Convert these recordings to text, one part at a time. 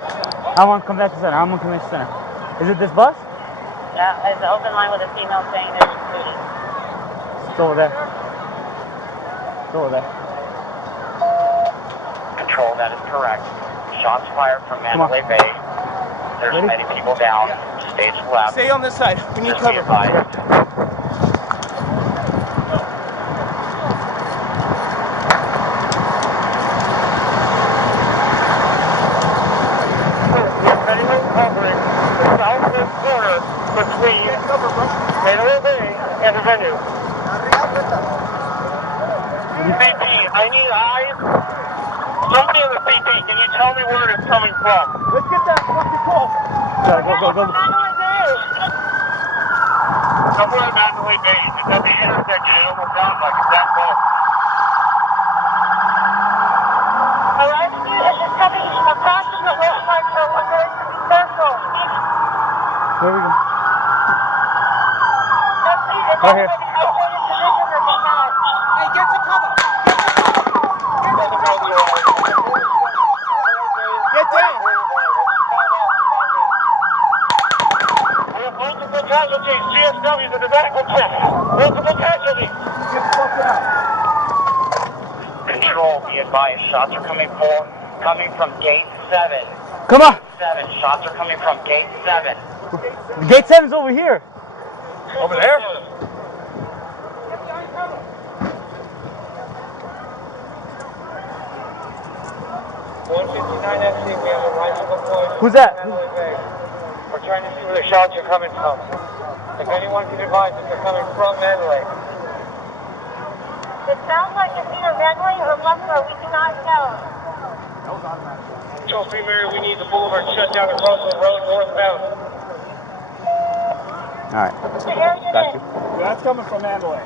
I want to come back to center. I'm going to come back to center. Is it this bus? Yeah, it's an open line with a female saying there's a shooting. It's over there. It's over there. Control, that is correct. Shots fired from Mandalay Bay. There's Ready? many people down. Stage left. Stay on this side. We need Just cover. be advised. Covering the southwest corner between Mandalay Bay and the venue. CP, I need eyes. Somebody in the CP, can you tell me where it's coming from? Let's get that fucking call. Go. Mandalay Bay. Somewhere in Mandalay Bay. It's at the intersection. It almost sounds like it's that close. Alright, it's just coming across from the west side, so we're going to be careful. Where we go? It's Right here. isolated position or just not. Hey, get to cover. Get down. We have multiple casualties. GSWs at the medical tent. Multiple casualties. Get the fuck out. Control, be advised. Shots are coming from gate 7. Come on. 7. Shots are coming from gate 7. Gate 7's over here. Over there? 159 FC, we have a rifle deployed. Who's that? We're trying to see where the shots are coming from. If anyone can advise if they're coming from Mandalay. It sounds like it's either Mandalay or Buffalo. We cannot tell. Control 3 Mary, we need the boulevard shut down across the road northbound. Alright. The area Got is. you. That's coming from Mandalay.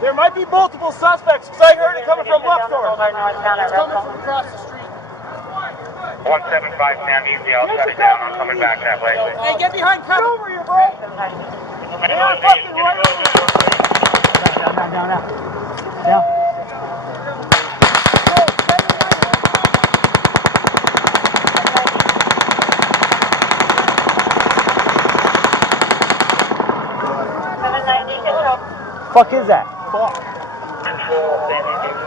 There might be multiple suspects because I heard it coming from Luxor. It's coming from across the street. 175 Sam Easy, I'll shut it down. I'm coming back that way. Hey, get behind cover. Get over here, bro. Mandalay Bay fucking is right getting over. Down. Fuck is that? Fuck. Control, Sandy Beach.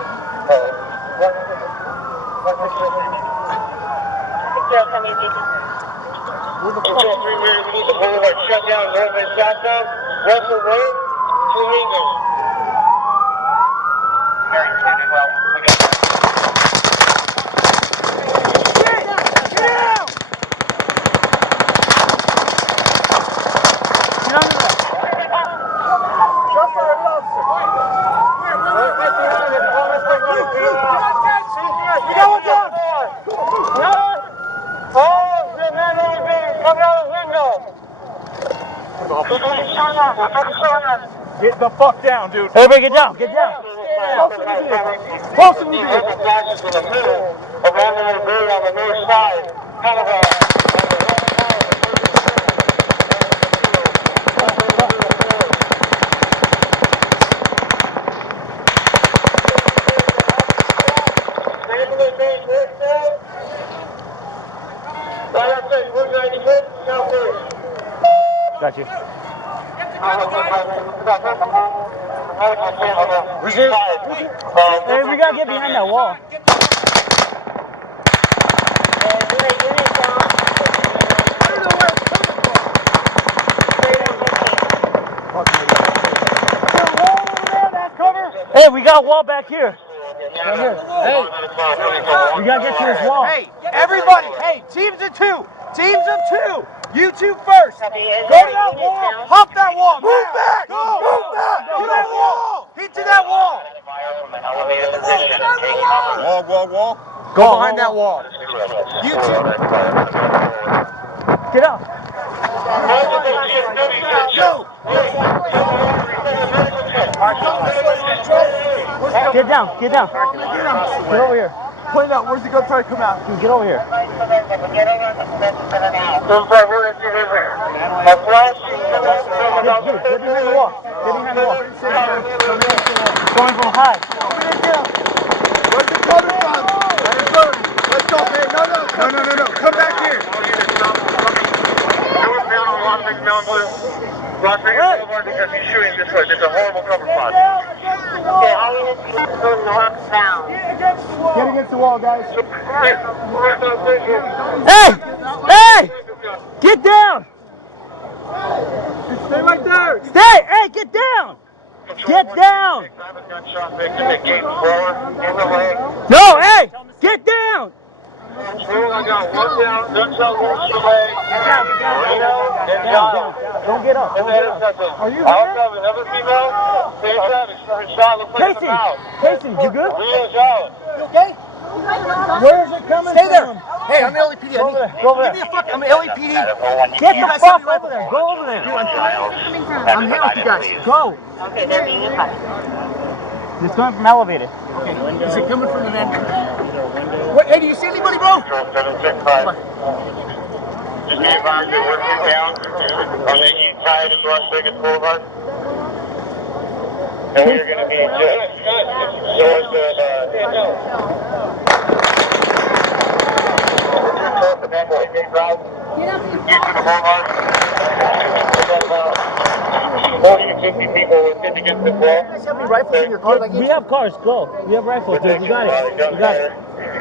Control 3 Mary, we need the boulevard shut down north and southbound. Russell Road, 2 meters. Mary, you're doing well. We got that. Get the fuck down, dude. Everybody get down. Get down. Close to the vehicle. Flashes in the middle of Mandalay Bay on the north side. Kind of a... Mandalay Bay north side. Right outside, 194, southwest. Got you. Reserve. Hey, we gotta get behind that wall. Hey, we got a wall back here. Right here. Hey. We gotta get to this wall. Hey, everybody. Hey, teams of 2. Teams of 2. You 2 first. Go to that wall. Hop that wall. Move back. Go. Move back. Go to that wall. Hit to that wall. Wall. Go behind that wall. You 2. Get out. Go. Get down. Get down. Get over here. Point out. Where's he gonna try to come out? Get over here. Get behind the wall. Get behind the wall. Going from high. Where's it coming from? Let's go, man. No. Come back here. Las Vegas Boulevard because he's shooting this way. It's a horrible cover plot. Okay, all units go northbound. Get against the wall, guys. Hey! Get down! Stay right there. Stay! Hey, get down! Get down! No, hey! Get down! I got one down, gunshot wound to the leg. Don't get up. Are you I also have another female. Same traffic. Shot looks like Casey! Casey, you good? Real shot. You okay? Where's it coming Stay there. from? Hey, I'm LAPD. Go over there. Go over Give me there. a fuck. I'm LAPD. Get the fuck over there. Go over there. I'm here with you guys. Go. Okay, they're being impacted. It's coming from elevated. Is it coming from the van? What? Hey, do you see anybody, bro? 765. Just be advised that we're down on the east side of Las Vegas Boulevard. And we're going to be just north of, we're just north of Manhattan Drive. East of the Boulevard. 40 to 50 people were sitting against the wall. You guys have any rifles in your car? Like We have cars. Go. We have rifles, dude. We got it. We got it.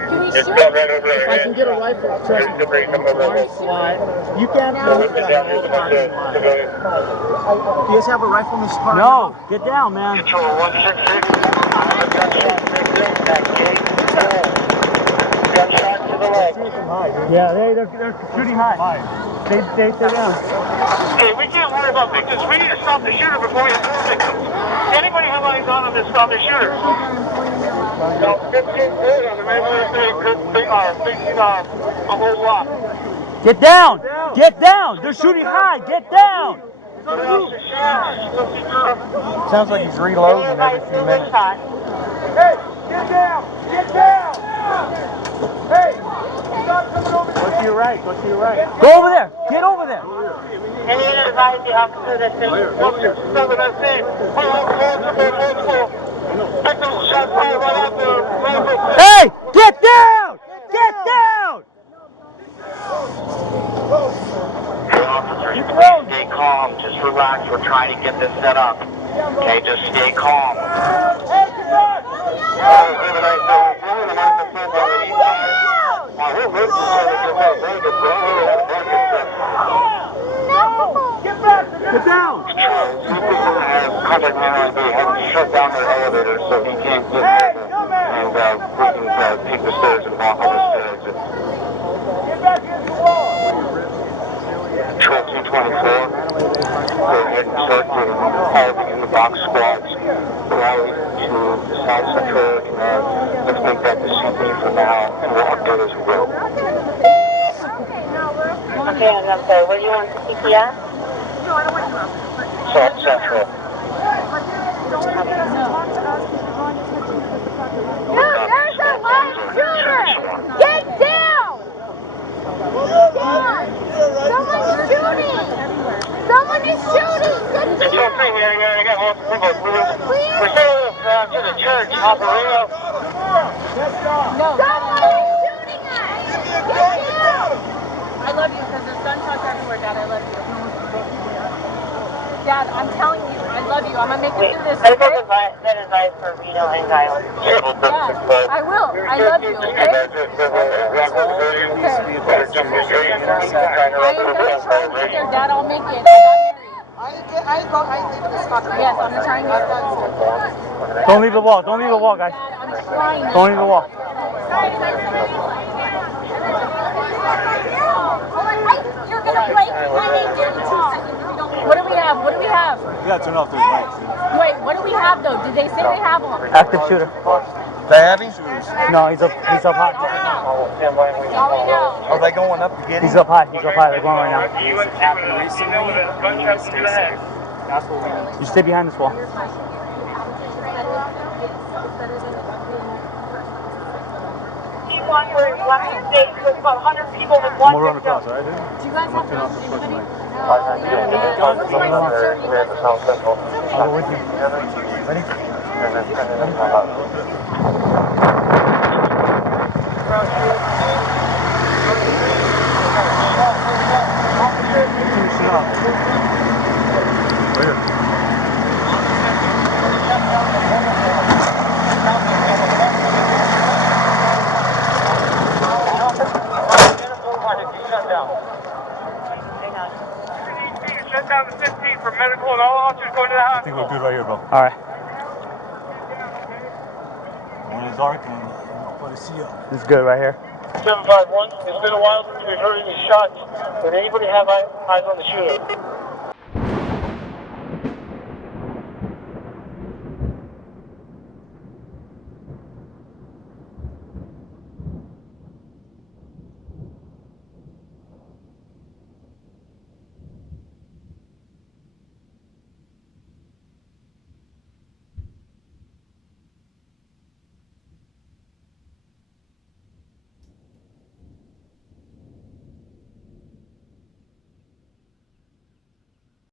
It's still right over there. If I can get a rifle, trust me. You can't. Do Do you guys have a rifle in this car? No. Get down, man. Control 166. Gunshot victim at gate 4. Gunshot to the leg. Yeah, they're shooting high. Stay down. Hey, we can't worry about victims. We need to stop the shooter before we have more victims. Anybody who lies on them is stop the shooter. No, 15 good on the main facing a whole block. Get down. Get down. They're shooting high. Get down. Sounds like he's reloading every few minutes. Hey, get down! Get down! Hey! Stop coming over Go to your right. Go to your right. Go over there. Get over there. Any advise the officer that's been Hey! Get down! Get down! Hey officers, please stay calm. Just relax. We're trying to get this set up. Okay, just stay calm. Get down! Contact man has shut down their elevator so he can't get there. And we can take the stairs and walk up the stairs. Control 224. Go ahead and start doing all the in-the-box squads. Rally to the South Central Command. Let's make that the CP for now, and we'll update as we go. Okay, I'm sorry. Where do you want the CPR? South Central. Dude, there's a live shooter! Get down! Get down! Someone is shooting! Someone is shooting! Get It's okay, down! man. I got multiple people. We're still to the church, Operato. Someone is shooting us! Get down! I love you because there's gunshots everywhere, Dad. I love you. Dad, I'm telling you, I love you. I'm going to make you do this, That okay? advice for Reno and Guile. Yeah, I will. I love you, okay? I am going to try and get there, Dad. I'll make it. I got married. Yes, I'm going to try and get it done. Don't leave the wall. Don't leave the wall, guys. Dad, I'm trying. Don't leave the wall. You're going to break my name down in 2 seconds if you don't. What do we have? What do we have? You gotta turn off those lights. Wait, what do we have though? Did they say they have one? Active shooter. They have him? No, he's up high. All we know. Are they going up to get him? He's up high. He's up high. They're going right now. You stay behind this wall. We're in Western State with about 100 people with one We'll run victim. across, all right? Do you guys have anybody? I'll go with you. Ready? Shut down the 15 for medical and all officers going to the hospital. I think we're good right here, bro. All right. We're in the dark and nobody see us. This is good right here. 751, it's been a while since we've heard any shots. Did anybody have eyes on the shooter?